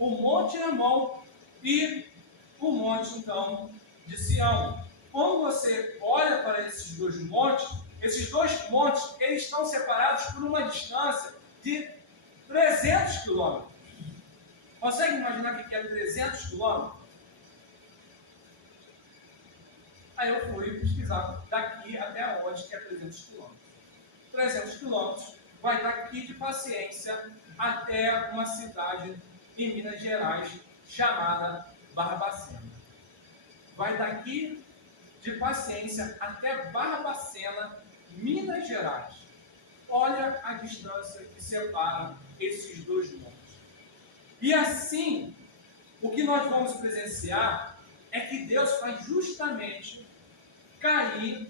o Monte Hermon e o Monte, então, de Sião. Quando você olha para esses dois montes, eles estão separados por uma distância de 300 quilômetros. Consegue imaginar o que é 300 quilômetros? Aí eu fui pesquisar daqui até onde que é 300 quilômetros. 300 quilômetros vai daqui de Paciência até uma cidade em Minas Gerais chamada Barbacena. Vai daqui de Paciência até Barbacena, Minas Gerais. Olha a distância que separa esses dois montes. E assim, o que nós vamos presenciar é que Deus faz justamente cair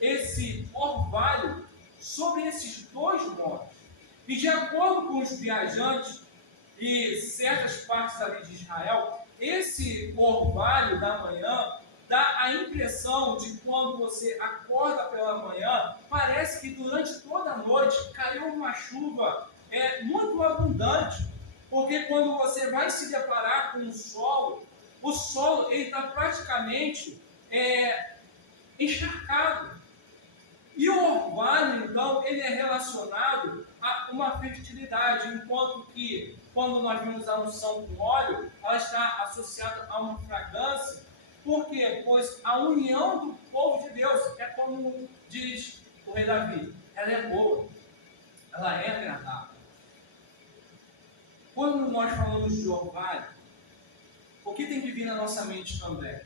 esse orvalho sobre esses dois montes. E de acordo com os viajantes e certas partes ali de Israel, esse orvalho da manhã dá a impressão de quando você acorda pela manhã, parece que durante toda a noite caiu uma chuva muito abundante, porque quando você vai se deparar com o solo está praticamente encharcado. E o orvalho, então, ele é relacionado a uma fertilidade, enquanto que, quando nós vemos a unção com óleo, ela está associada a uma fragrância. Por quê? Pois a união do povo de Deus é como diz o rei Davi, ela é boa, ela é agradável. Quando nós falamos de orvalho, o que tem que vir na nossa mente também?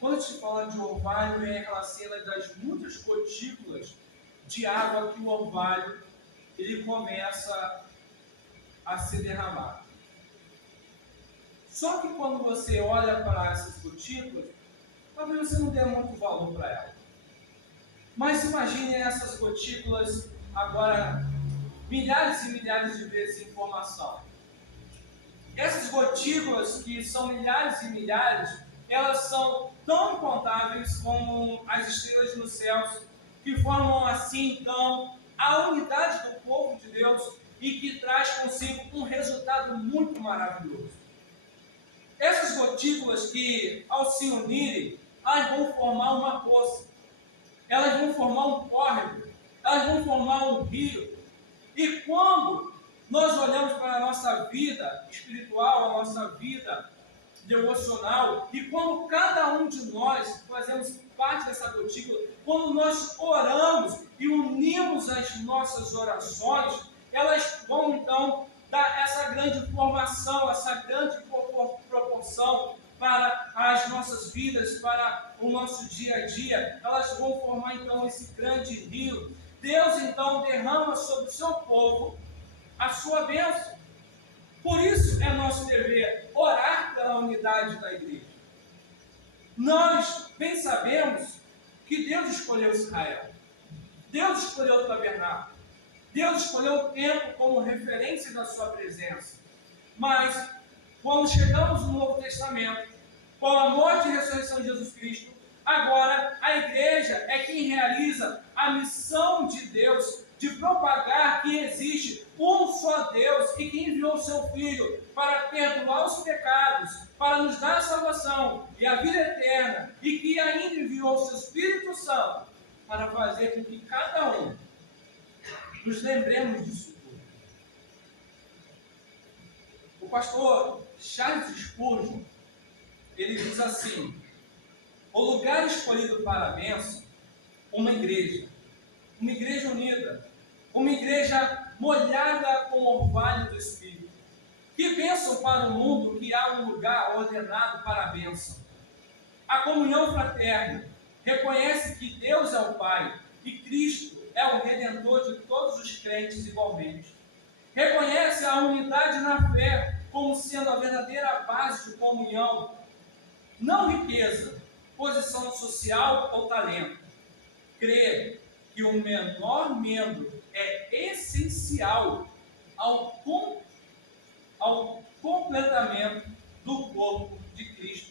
Quando se fala de orvalho, é aquela cena das muitas gotículas de água que o orvalho ele começa a se derramar. Só que quando você olha para essas gotículas, talvez você não dê muito valor para elas. Mas imagine essas gotículas agora milhares e milhares de vezes em formação. Essas gotículas, que são milhares e milhares, elas são tão incontáveis como as estrelas nos céus, que formam assim, então, a unidade do povo de Deus e que traz consigo um resultado muito maravilhoso. Essas gotículas que, ao se unirem, elas vão formar uma poça, elas vão formar um córrego, elas vão formar um rio. E quando nós olhamos para a nossa vida espiritual, a nossa vida devocional, e quando cada um de nós fazemos parte dessa gotícula, quando nós oramos e unimos as nossas orações, elas vão então dar essa grande formação, essa grande proporção para as nossas vidas, para o nosso dia a dia. Elas vão formar então esse grande rio. Deus então derrama sobre o seu povo a sua bênção. Por isso é nosso dever orar pela unidade da igreja. Nós bem sabemos que Deus escolheu Israel. Deus escolheu o tabernáculo. Deus escolheu o templo como referência da sua presença. Mas, quando chegamos no Novo Testamento, com a morte e ressurreição de Jesus Cristo, agora a igreja é quem realiza a missão de Deus de propagar que existe um só Deus e que enviou o seu Filho para perdoar os pecados, para nos dar a salvação e a vida eterna, e que ainda enviou o seu Espírito Santo para fazer com que cada um nos lembremos disso tudo. O pastor Charles Spurgeon, ele diz assim: o lugar escolhido para a bênção, uma igreja unida, uma igreja molhada com o orvalho do Espírito. Que bênção para o mundo que há um lugar ordenado para a bênção. A comunhão fraterna reconhece que Deus é o Pai e Cristo é o Redentor de todos os crentes igualmente. Reconhece a unidade na fé como sendo a verdadeira base de comunhão, não riqueza, posição social ou talento. Crê que o menor membro é essencial ao completamento do corpo de Cristo